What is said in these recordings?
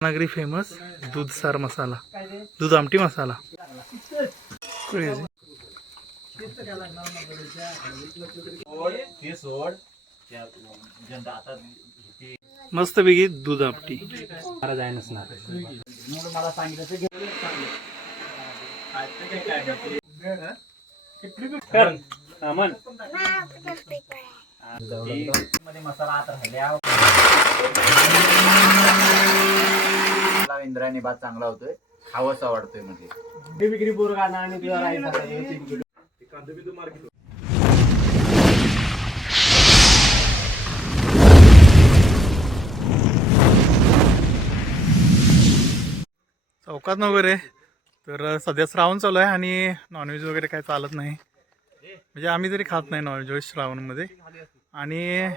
नागरी फेमस दूधसार मसाला दूध आमटी मसाला. मस्त पैकी दूध आमटी. मला जाय नसणार मला सांगितलं मसाला आत राहिल्या मला इंद्रायणी भात चांगला होतोय. खावंच आवडतोय म्हणजे. बिक्री बोर गाणं आणि तुझा राईस चौकात वगैरे. तर सध्या श्रावण चालू आहे आणि नॉनव्हेज वगैरे काय चालत नाही. म्हणजे आम्ही तरी खात नाही नॉनव्हेज श्रावणमध्ये. आणि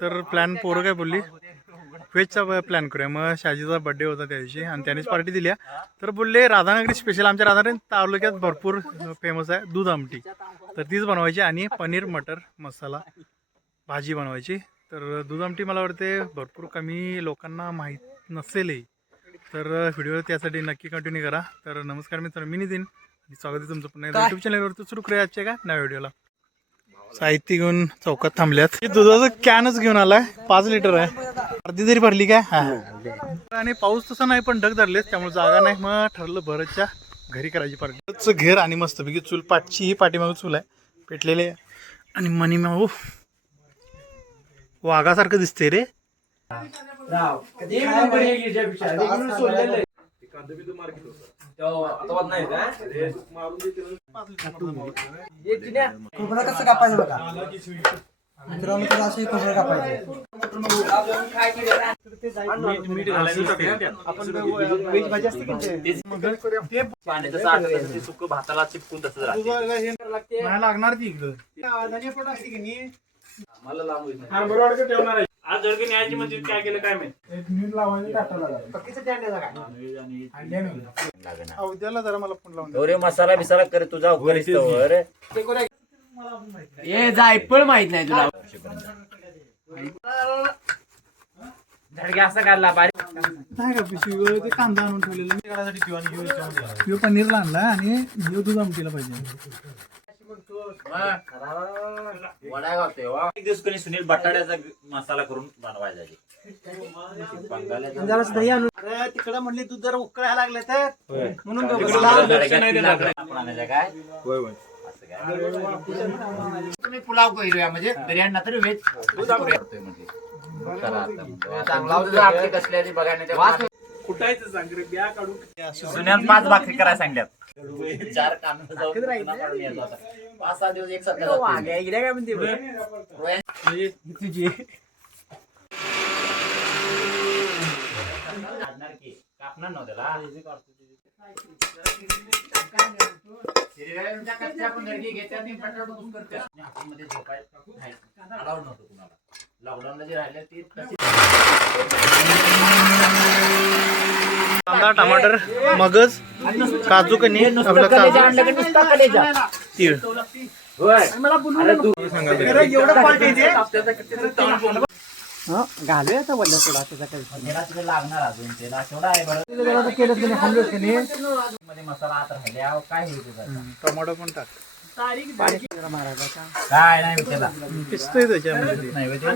तर प्लॅन पोरं काय बोलली? व्हेजचा प्लॅन करूया. मग शाजीचा बड्डे होता त्या दिवशी आणि त्यानेच पार्टी दिली आहे. तर बोलले राधानगरी स्पेशल आमच्या राधानगरी तालुक्यात भरपूर फेमस आहे दूध आमटी. तर तीच बनवायची आणि पनीर मटर मसाला भाजी बनवायची. तर दूध आमटी मला वाटते भरपूर कमी लोकांना माहीत नसेलही तर व्हिडिओ त्यासाठी नक्की कंटिन्यू करा. तर नमस्कार मित्रांनो मी नितीन. स्वागत आहे तुमचं पुन्हा युट्यूब चॅनलवरती सुरू करूया आजच्या का नव्या व्हिडिओला साहित्य घेऊन चौकात थांबल्यात. हे दुधाचं कॅनच घेऊन आलाय. पाच लिटर आहे. अर्धी तरी भरली काय? हा. आणि पाऊस तसा नाही पण ढग धरलेच त्यामुळे जागा नाही. मग ठरलं भरतच्या घरी करायची पार्टी. घेर आणि मस्तपैकी चूल पाठची ही पाठीमागं चूल आहे. पेटलेले आणि मनी माऊ वाघासारखं दिसते रे. कसं कापायचं बघा? मित्रांनो तर असं खोबरं कापायचं आपण व्हेज भाजी असते की ते? पाण्याचं साठं तसं ते सुकं भाताला चिपकून तसंच राहते नाही लागणार ती इकडं मला लांब ठेवणार. आज न्यायची म्हणजे काय केलं काय माहिती. उद्याला जरा मला फोन लावून मसाला बिसाला कर तुझा हे जायफळ माहीत नाही तुला. धडके असा काढला बारीक. नाही का पिशवी ते कांदा आणून ठेवलेला. मी करायसाठी किंवा ह्यो पनीरला आणला आणि ह्यो आमटीला पाहिजे. वडा घालतोय वा. एक दिवस कोणी सुनील बटाट्याचा मसाला करून बनवायचा आहे. बंगाल्याचा- जरासं दही आणून अरे तिकडं म्हणले दूध जरा उकळायला लागले तर? म्हणून. आपण आणायचं काय? काय तुम्ही पुलाव करूया म्हणजे बिर्याणी तर व्हेज म्हणजे. चांगला कुठायचं सांग रे बिया काढून जुन्यात पाच भाकरी करायला सांगल्यात चार आता. पाच सहा दिवस एक काय म्हणते तुझी कापणार नव्हतं लॉकडाऊनला जे राहिले ते तसे कांदा टमाटर मगज काजू कनी आपलं काजू. तीळ. एवढं क्वालिटी घालूया आता वल्ल्या सोडा त्याचा काही त्याला तिथे लागणार अजून त्याला केवढा आहे बरं. जरा केलं नाही हल्लोच की नाही. मध्ये मसाला आत राहिल्या काय होईल त्याचा? टोमॅटो पण टाक. जरा मारायचा का काय नाही त्याला. पिस्तय त्याच्यामध्ये. ते. नाही होय ते.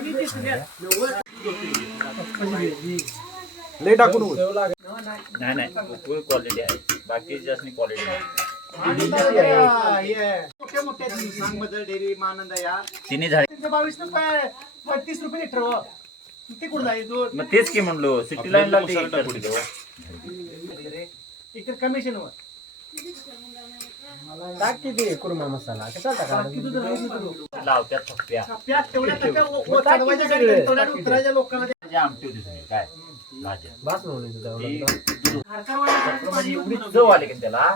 लय टाकून नाही नाही. फुल क्वालिटी आहे. बाकी जास्त क्वालिटी नाही मोठ्या मोठ्या सांग बदल डेअरी मानंद या तिन्ही झाडे. ते बावीस रुपये पस्तीस रुपये लिटर. ते कुठं जाईल दोन मग तेच की म्हणलो सिटी लाईनला ते करतील हो. इकडे. कमिशन वर टाक किती कुर्मा मसाला. कसा टाका लावत्यात थप्प्या प्याज तेवढ्या टप्प्या ओ- ओ- चढवायच्या गाडीत थोड्या उतरायच्या लोकांना ते जे आमटी होती सगळी काय? भाज्या. भात म्हणून ती हरकरवाड्या म्हणजे एवढी चव आली की त्याला?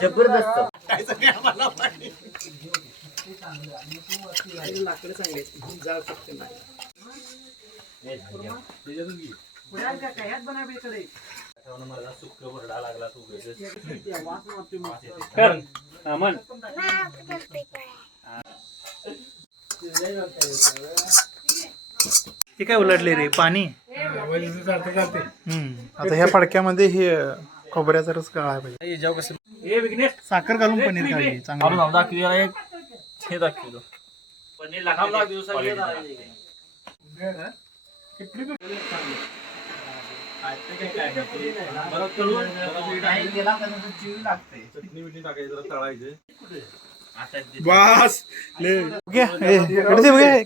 जबरदस्त. चव. लाकडं चांगले जाळ फक्त नाही पुढे का काय ह्यात बनावे इकडे कर अमन ते काय उलटले रे? पाणी? हम्म. आता ह्या फडक्यामध्ये हे खोबऱ्याचा रस काढायला पाहिजे. साखर घालून पनीर खाली चांगलं. एक. हे दाखवलं पनीर. बस.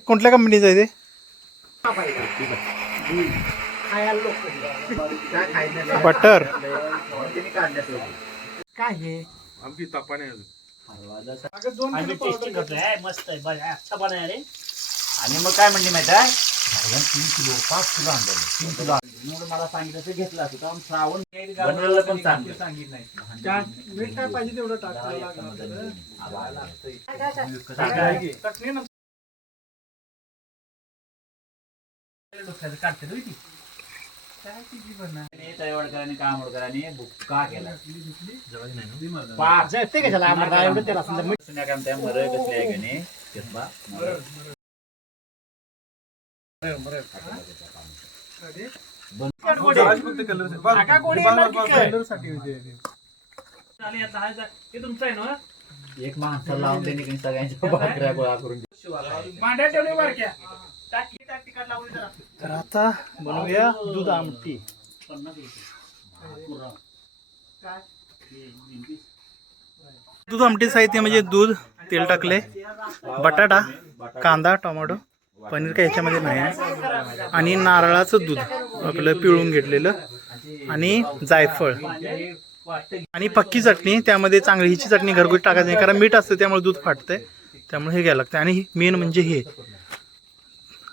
कुठल्या कंपनीचं आहे ते बटर काय हे मस्त आहे बरं, अच्छा बनाया रे आणि मग काय म्हणली माहिती आहे? साधारण तीन किलो पाच किलो आणलं. तीन किलो. म्हणून मला सांगितलं ते घेतलं असतं. कारण श्रावण बनवलेलं पण चांगलं. मीठ काय पाहिजे तेवढं तळेवडकरांनी कामोडकरांनी बुक्का केला. पाच संध्याकाळी मरळ कसले आहे का नाही कसबा मरळ. आणि आता हा जा- हे तुमचं आहे ना एक माणसा लावून देणे सगळ्यांच्या भाकऱ्या गोळा करून मांड्या ठेवले बारक्या तर आता बनवूया दूध आमटी दूध आमटी साहित्य म्हणजे दूध तेल टाकले बटाटा कांदा टोमॅटो. पनीर काय याच्यामध्ये नाही आहे. आणि नारळाचं दूध आपलं पिळून घेतलेलं आणि जायफळ. आणि पक्की चटणी त्यामध्ये चांगली हिची चटणी घरगुती टाकायची नाही कारण मीठ असतं त्यामुळे दूध फाटतंय. त्यामुळे हे घ्यायला लागतं आणि मेन म्हणजे हे.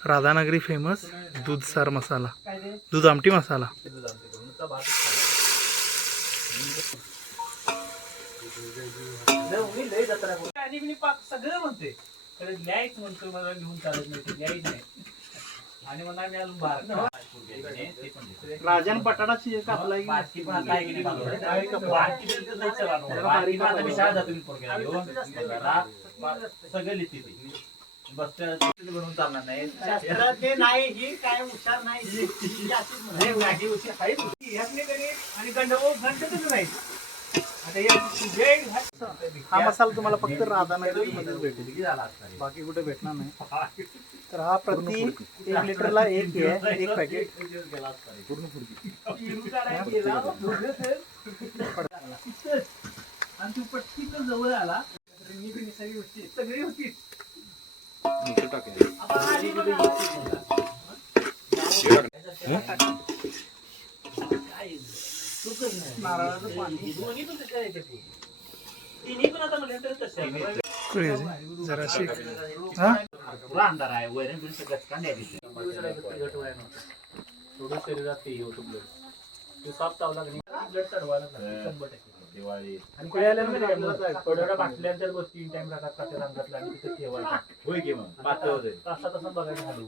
राधानगरी फेमस दूधसार मसाला. दूध आमटी मसाला. सगळं म्हणते खरं लिहायचं म्हणतो मला लिहून चालत नाही ते लिहायचं नाही आणि म्हणा मी अजून बारा राजन मला. बारकी बिलकुल नाही चला. बारकी पण आता मी शाळेत जातो मी पोरग्याला घेऊन. जरा सगळं लिहिते ती. बसतं तिथे बनवून चालणार नाही ते नाही ही काय हुशार नाही ही- अशीच म्हणा. नाही, हुशार आहे. ह्यातले तरी आणि नाही हे मसाला तुम्हाला फक्त राधानगरी मध्ये भेटेल. बाकी कुठे भेटणार नाही. तर हा प्रति एक लिटरला एक हे आहे, एक पॅकेट आणि तू पटकीनं जवळ आला. सगळी होती. सगळी होती आपण आधी बघा. काय? हा अंधार आहे वैरण बिन सगळं का थोडं शरीरात ते हे होतं ते साप चावला की चढवायला शंभर टक्के. दिवाळी आणि पुढे आल्यानं थोड्या वेळा तीन टाइम राहतात का रंगातला आणि तिथे ठेवायला होय की मग तसा तसा बघायला घालू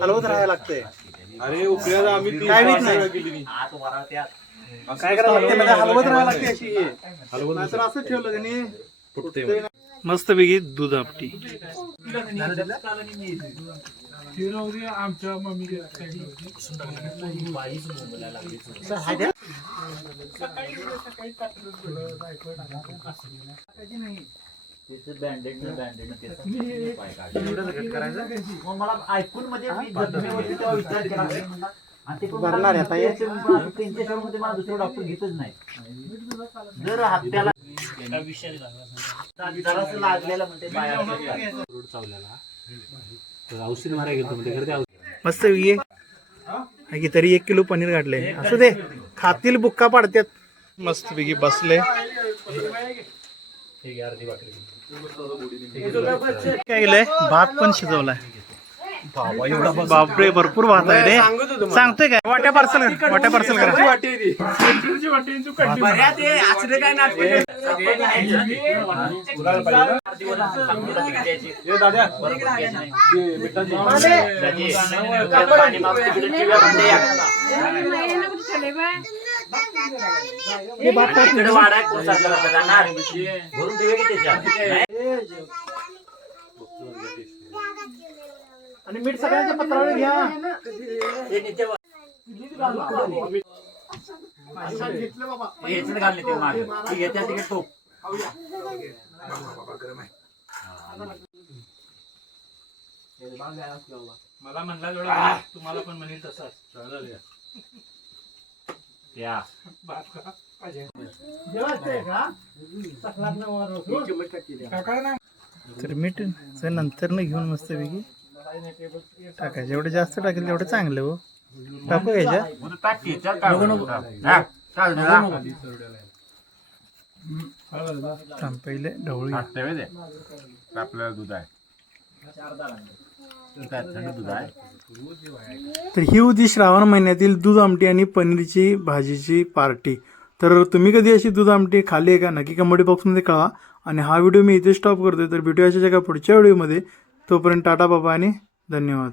हलवत राहायला लागतंय अरे उकळ्याला आम्ही तीन काय नाही. काय लागते? म्हणजे हलवत राहायला लागते अशी. हे. हलवून नाहीतर असं ठेवलं त्यांनी. फुटते मग. मस्त पैकी दूध आपटी. बँडेड बँडेड पाय काढले. मग मला ऐकून म्हणजे मी जखमेवरती तेव्हा विचार केला. अरे म्हणलं, आणि ते पण मला भरणार आहे आता हे? त्यांच्या- त्यांच्या शहरामध्ये मला दुसरा डॉक्टर घेतच नाही. जर हप्त्याला काय विषय लागला. जरासं लागलेलं म्हणते पायाला मस्त आहे की तरी एक किलो पनीर काढले. असू दे खातील बुक्का पाडतात मस्त पैकी बसले. काय केलंय? भात पण शिजवलाय. बापरे भरपूर भात आहे रे. सांगतोय काय? वाट्या पार्सल वाट्या पार्सल करा. इकडे वाडा आहे, जाणार? भरून की त्याच्यात? आणि मीठ सगळ्यांच्या पत्रावर घ्या ते नीचे वा- हे याच्यात घालले ते मागे. ती याच्यात तिकडे टोप. मला म्हणला जोडा तुम्हाला पण म्हणेल तसाच तर मीठ नंतर न घेऊन मस्त पैकी टाकायचं. जेवढं जास्त टाकेल तेवढं चांगलं हो. टाकू याच्या बरं, टाक की, याच्यात काय होतं? हा, चालेल ना. थांब पहिले ढवळी. आपल्याला दूध आहे. तर ही होती श्रावण महिन्यातील दूध आमटी आणि पनीरची भाजीची पार्टी. तर तुम्ही कधी अशी दूध आमटी खाल्ली आहे का? नक्की कमेंट बॉक्समध्ये कळवा. आणि हा व्हिडिओ मी इथे स्टॉप करतोय. तर भेटूया अशा पुढच्या व्हिडिओमध्ये. तोपर्यंत टाटा बाबा आणि धन्यवाद.